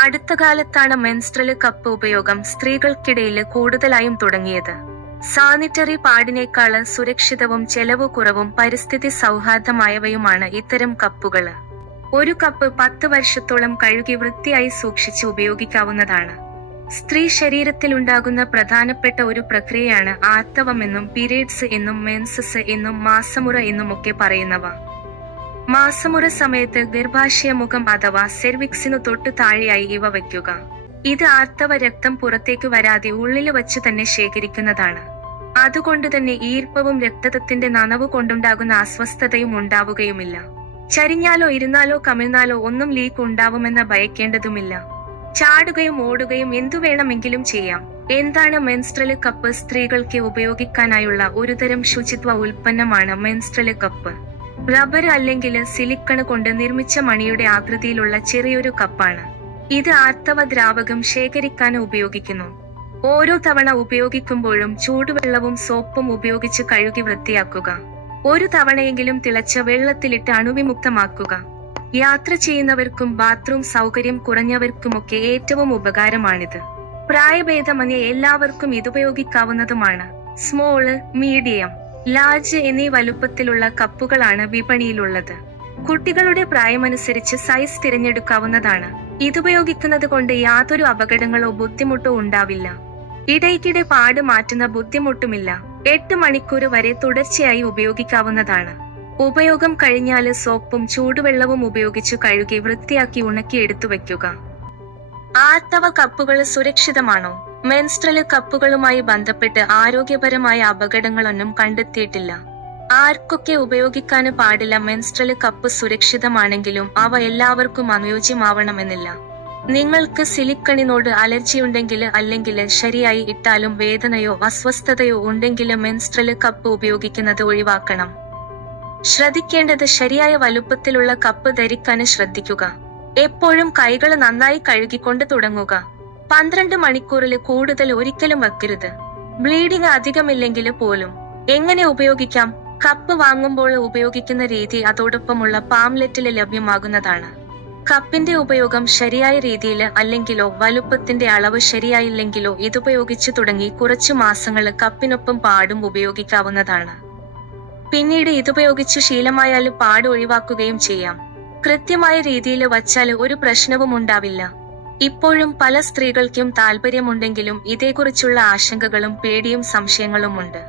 അടുത്ത കാലത്താണ് menstrual cup ഉപയോഗം സ്ത്രീകൾക്കിടയിൽ കൂടുതലായും തുടങ്ങിയത്. സാനിറ്ററി പാഡിനേക്കാള് സുരക്ഷിതവും ചെലവ് കുറവും പരിസ്ഥിതി സൗഹാർദ്ദമായവയുമാണ് ഇത്തരം കപ്പുകള്. ഒരു കപ്പ് 10 വർഷത്തോളം കഴുകി വൃത്തിയായി സൂക്ഷിച്ച് ഉപയോഗിക്കാവുന്നതാണ്. സ്ത്രീ ശരീരത്തിലുണ്ടാകുന്ന പ്രധാനപ്പെട്ട ഒരു പ്രക്രിയയാണ് ആർത്തവമെന്നും പീരിയഡ്സ് എന്നും മെൻസസ് എന്നും മാസമുറ എന്നുമൊക്കെ പറയുന്നവ. മാസമുറ സമയത്ത് ഗർഭാശയമുഖം അഥവാ സെർവിക്സിനു തൊട്ടു താഴെയായി ഇവ വയ്ക്കുക. ഇത് ആർത്തവ രക്തം പുറത്തേക്ക് വരാതെ ഉള്ളില് വച്ച് തന്നെ ശേഖരിക്കുന്നതാണ്. അതുകൊണ്ട് തന്നെ ഈർപ്പവും രക്തത്തിന്റെ നനവ് കൊണ്ടുണ്ടാകുന്ന അസ്വസ്ഥതയും ഉണ്ടാവുകയുമില്ല. ചരിഞ്ഞാലോ ഇരുന്നാലോ കമിഴ്ന്നാലോ ഒന്നും ലീക്ക് ഉണ്ടാവുമെന്ന് ഭയക്കേണ്ടതുമില്ല. ചാടുകയും ഓടുകയും എന്തു വേണമെങ്കിലും ചെയ്യാം. എന്താണ് മെൻസ്ട്രൽ കപ്പ്? സ്ത്രീകൾക്ക് ഉപയോഗിക്കാനായുള്ള ഒരുതരം ശുചിത്വ ഉൽപ്പന്നമാണ് മെൻസ്ട്രൽ കപ്പ്. റബ്ബർ അല്ലെങ്കിൽ സിലിക്കണ് കൊണ്ട് നിർമ്മിച്ച മണിയുടെ ആകൃതിയിലുള്ള ചെറിയൊരു കപ്പാണ്. ഇത് ആർത്തവ ദ്രാവകം ശേഖരിക്കാൻ ഉപയോഗിക്കുന്നു. ഓരോ തവണ ഉപയോഗിക്കുമ്പോഴും ചൂടുവെള്ളവും സോപ്പും ഉപയോഗിച്ച് കഴുകി വൃത്തിയാക്കുക. ഒരു തവണയെങ്കിലും തിളച്ച വെള്ളത്തിലിട്ട് അണുവിമുക്തമാക്കുക. യാത്ര ചെയ്യുന്നവർക്കും ബാത്റൂം സൗകര്യം കുറഞ്ഞവർക്കുമൊക്കെ ഏറ്റവും ഉപകാരമാണിത്. പ്രായഭേദമന്യേ എല്ലാവർക്കും ഇതുപയോഗിക്കാവുന്നതുമാണ്. സ്മോള്, മീഡിയം, ലാർജ് എന്നീ വലുപ്പത്തിലുള്ള കപ്പുകളാണ് വിപണിയിലുള്ളത്. കുട്ടികളുടെ പ്രായമനുസരിച്ച് സൈസ് തിരഞ്ഞെടുക്കാവുന്നതാണ്. ഇതുപയോഗിക്കുന്നത് കൊണ്ട് യാതൊരു അപകടങ്ങളോ ബുദ്ധിമുട്ടോ ഉണ്ടാവില്ല. ഇടയ്ക്കിടെ പാട് മാറ്റുന്ന ബുദ്ധിമുട്ടുമില്ല. 8 മണിക്കൂർ വരെ തുടർച്ചയായി ഉപയോഗിക്കാവുന്നതാണ്. ഉപയോഗം കഴിഞ്ഞാല് സോപ്പും ചൂടുവെള്ളവും ഉപയോഗിച്ച് കഴുകി വൃത്തിയാക്കി ഉണക്കി എടുത്തു വയ്ക്കുക. ആർത്തവ കപ്പുകൾ സുരക്ഷിതമാണോ? മെൻസ്ട്രൽ കപ്പുകളുമായി ബന്ധപ്പെട്ട് ആരോഗ്യപരമായ അപകടങ്ങളൊന്നും കണ്ടെത്തിയിട്ടില്ല. ആർക്കൊക്കെ ഉപയോഗിക്കാന് പാടില്ല? മെൻസ്ട്രൽ കപ്പ് സുരക്ഷിതമാണെങ്കിലും അവ എല്ലാവർക്കും അനുയോജ്യമാവണമെന്നില്ല. നിങ്ങൾക്ക് സിലിക്കണിനോട് അലർജിയുണ്ടെങ്കിൽ അല്ലെങ്കിൽ ശരിയായി ഇട്ടാലും വേദനയോ അസ്വസ്ഥതയോ ഉണ്ടെങ്കിൽ മെൻസ്ട്രൽ കപ്പ് ഉപയോഗിക്കുന്നത് ഒഴിവാക്കണം. ശ്രദ്ധിക്കേണ്ടത് ശരിയായ വലുപ്പത്തിലുള്ള കപ്പ് ധരിക്കാൻ ശ്രദ്ധിക്കുക. എപ്പോഴും കൈകൾ നന്നായി കഴുകിക്കൊണ്ട് തുടങ്ങുക. 12 മണിക്കൂറിൽ കൂടുതൽ ഒരിക്കലും വെക്കരുത്. ബ്ലീഡിംഗ് അധികമില്ലെങ്കിൽ പോലും. എങ്ങനെ ഉപയോഗിക്കാം? കപ്പ് വാങ്ങുമ്പോൾ ഉപയോഗിക്കുന്ന രീതി അതോടൊപ്പമുള്ള പാംലെറ്റിൽ ലഭ്യമാകുന്നതാണ്. കപ്പിന്റെ ഉപയോഗം ശരിയായ രീതിയിൽ അല്ലെങ്കിലോ വലുപ്പത്തിന്റെ അളവ് ശരിയായില്ലെങ്കിലോ ഇതുപയോഗിച്ചു തുടങ്ങി കുറച്ചു മാസങ്ങൾ കപ്പിനൊപ്പം പാടും ഉപയോഗിക്കാവുന്നതാണ്. പിന്നീട് ഇതുപയോഗിച്ചു ശീലമായാൽ പാട് ഒഴിവാക്കുകയും ചെയ്യാം. കൃത്യമായ രീതിയിൽ വച്ചാൽ ഒരു പ്രശ്നവും ഉണ്ടാവില്ല. ഇപ്പോഴും പല സ്ത്രീകൾക്കും താല്പര്യമുണ്ടെങ്കിലും ഇതേക്കുറിച്ചുള്ള ആശങ്കകളും പേടിയും സംശയങ്ങളുമുണ്ട്.